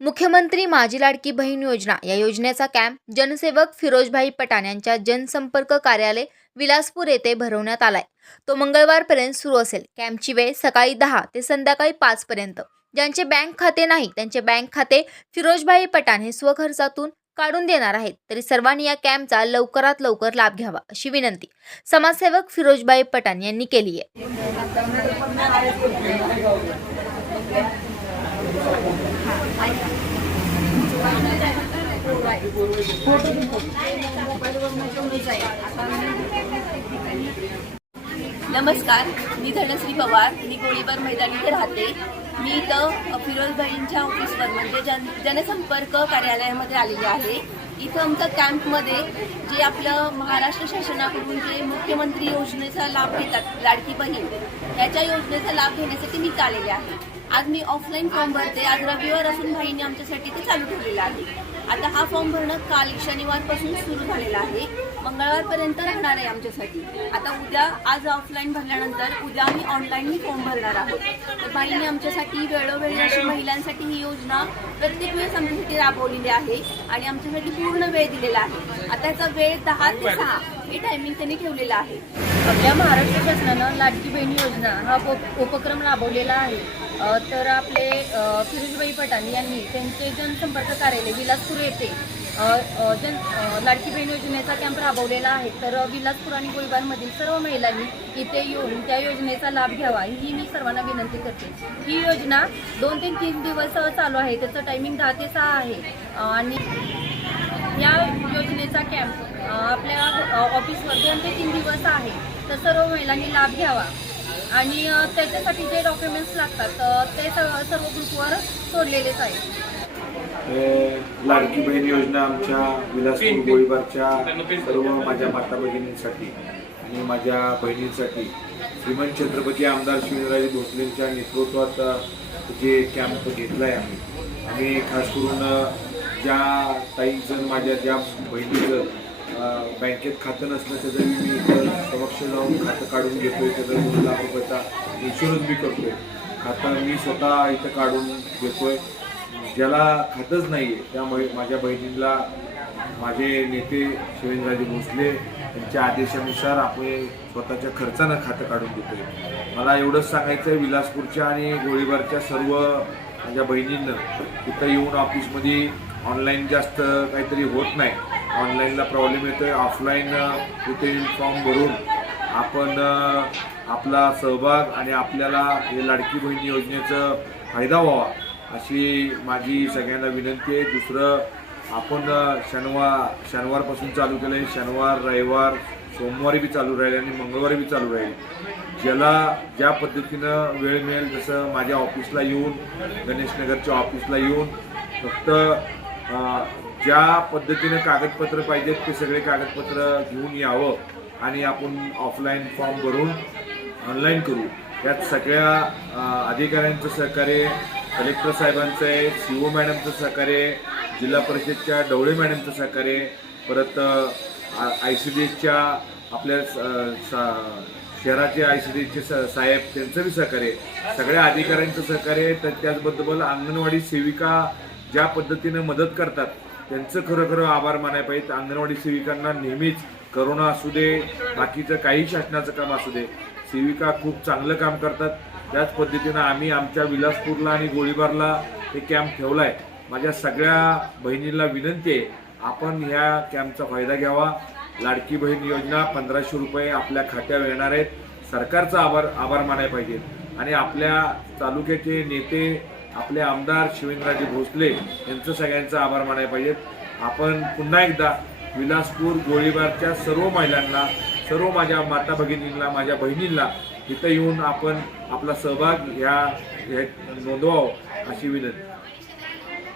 मुख्यमंत्री माझी लाडकी बहीण योजना या योजनेचा कॅम्प जनसेवक फिरोजभाई पठाण यांच्या जनसंपर्क कार्यालय विलासपूर येथे भरवण्यात आलाय. तो मंगळवारपर्यंत सुरू असेल. कॅम्पची वेळ सकाळी दहा ते संध्याकाळी पाच पर्यंत. ज्यांचे बँक खाते नाही त्यांचे बँक खाते फिरोजभाई पठाण हे स्वखर्चातून काढून देणार आहेत. तरी सर्वांनी या कॅम्पचा लवकरात लवकर लाभ घ्यावा अशी विनंती समाजसेवक फिरोजभाई पठाण यांनी केली आहे. नमस्कार मी धनश्री पवार मी गोळीबार मैदान इथे राहते. मी इथं फिरोजबाईंच्या ऑफिसवर म्हणजे जन जनसंपर्क कार्यालयामध्ये आलेले आहे. इथं आमच्या कॅम्पमध्ये जे आपलं महाराष्ट्र शासनाकडून जे मुख्यमंत्री योजनेचा लाभ घेतात लाडकी बहीण याच्या योजनेचा लाभ घेण्यासाठी मी आलेले आहे. आज मी ऑफलाईन फॉर्म भरते. आज रविवार असून भाईने आमच्यासाठी ते चालू ठेवलेलं आहे. आता हा फॉर्म भरणं काल शनिवारपासून सुरू झालेला आहे. मंगळवारपर्यंत राहणार आहे आमच्यासाठी. आता उद्या आज ऑफलाईन भरल्यानंतर उद्या आम्ही ऑनलाईनही फॉर्म भरणार आहोत. तर बाईंनी आमच्यासाठी वेळोवेळी अशी महिलांसाठी ही योजना प्रत्येक वेळेस आमच्यासाठी राबवलेली आहे आणि आमच्यासाठी पूर्ण वेळ दिलेला आहे. आता याचा वेळ दहा ते सहा हे टायमिंग त्यांनी ठेवलेलं आहे. आपल्या महाराष्ट्र शासनानं लाडकी बहीण योजना हा उपक्रम राबवलेला आहे. तर आपले अ, फिरोजबाई पठाण यांनी त्यांचे जनसंपर्क कार्यालय विलासपूर येथे जन लाडकी बहीण योजनेचा कॅम्प राबवलेला आहे. तर विलासपूर आणि गोळीबारमधील सर्व महिलांनी इथे येऊन त्या योजनेचा लाभ घ्यावा ही मी सर्वांना विनंती करते. ही योजना दोन ते तीन दिवस चालू आहे त्याचं टायमिंग दहा ते सहा आहे. आणि या योजनेचा कॅम्प आपल्या ऑफिसवर दोन ते तीन दिवस आहे. तर सर्व महिलांनी लाभ घ्यावा. आणि त्याच्यासाठी जे डॉक्युमेंट्स लागतात ते सर्व सर्व ग्रुपवर सोडलेलेच आहे लाडकी बहीण योजना आमच्या विलासपूर गोळीबारच्या सर्व माझ्या माता भगिनींसाठी आणि माझ्या बहिणींसाठी. श्रीमंत छत्रपती आमदार शिवराजे भोसलेंच्या नेतृत्वात जे कॅम्प घेतला आहे आम्ही. आम्ही खास करून ज्या ताईचं माझ्या ज्या बहिणीचं बँकेत खातं नसलं त्याचं मी इथं समक्ष जाऊन खातं काढून घेतोय त्याचा दोन लाख रुपयाचा इन्शुरन्स मी करतोय. खातं मी स्वतः इथं काढून घेतोय. ज्याला खातच नाही आहे त्यामुळे माझ्या बहिणीला माझे नेते शिवेंद्रजी भोसले यांच्या आदेशानुसार आपण स्वतःच्या खर्चानं खातं काढून देतोय मला एवढंच सांगायचं आहे विलासपूरच्या आणि गोळीबारच्या सर्व माझ्या बहिणींना तिथं येऊन ऑफिसमध्ये ऑनलाईन जास्त काहीतरी होत नाही. ऑनलाईनला प्रॉब्लेम येतोय ऑफलाईन तिथे फॉर्म भरून आपण आपला सहभाग आणि आपल्याला हे लाडकी बहीण योजनेचा फायदा व्हावा अशी माझी सगळ्यांना विनंती आहे. दुसरं आपण शनिवार शनिवारपासून चालू केलं आहे शनिवार रविवार सोमवारी बी चालू राहील आणि मंगळवारी बी चालू राहील. ज्याला ज्या पद्धतीनं वेळ मिळेल जसं माझ्या ऑफिसला येऊन गणेशनगरच्या ऑफिसला येऊन फक्त ज्या पद्धतीनं कागदपत्र पाहिजेत ते सगळे कागदपत्र घेऊन यावं आणि आपण ऑफलाईन फॉर्म भरून ऑनलाईन करू यात सगळ्या अधिकाऱ्यांचं सहकार्य कलेक्टर साहेबांचं आहे सी ओ मॅडमचं सहकार्य आहे, जिल्हा परिषदच्या डवळे मॅडमचं सहकार्य आहे, परत आय सी डी एसच्या आपल्या सा- शहराचे आय सी डी एसचे स- साहेब त्यांचं बी सहकार्य आहे. सगळ्या अधिकाऱ्यांचं सहकार्य आहे तर त्याचबद्दल अंगणवाडी सेविका ज्या पद्धतीनं मदत करतात त्यांचं खरं खरं आभार मानायला पाहिजे. अंगणवाडी सेविकांना नेहमीच करोना असू दे बाकीचं काही शासनाचं काम असू दे सेविका खूप चांगलं काम करतात. त्याच पद्धतीनं आम्ही आमच्या विलासपूरला आणि गोळीबारला हे कॅम्प ठेवला आहे माझ्या सगळ्या बहिणींना विनंती आहे आपण ह्या कॅम्पचा फायदा घ्यावा. लाडकी बहीण योजना पंधराशे रुपये आपल्या खात्यावर येणार आहेत. सरकारचा आभार आभार मानायला पाहिजेत आणि आपल्या तालुक्याचे नेते आपले आमदार शिवेंद्रराजे भोसले यांचं सगळ्यांचा आभार मानायला पाहिजेत. आपण पुन्हा एकदा विलासपूर गोळीबारच्या सर्व महिलांना सर्व माझ्या माता भगिनींना माझ्या बहिणींना इथं येऊन आपण आपला सहभाग ह्या नोंदवावं अशी विनंती.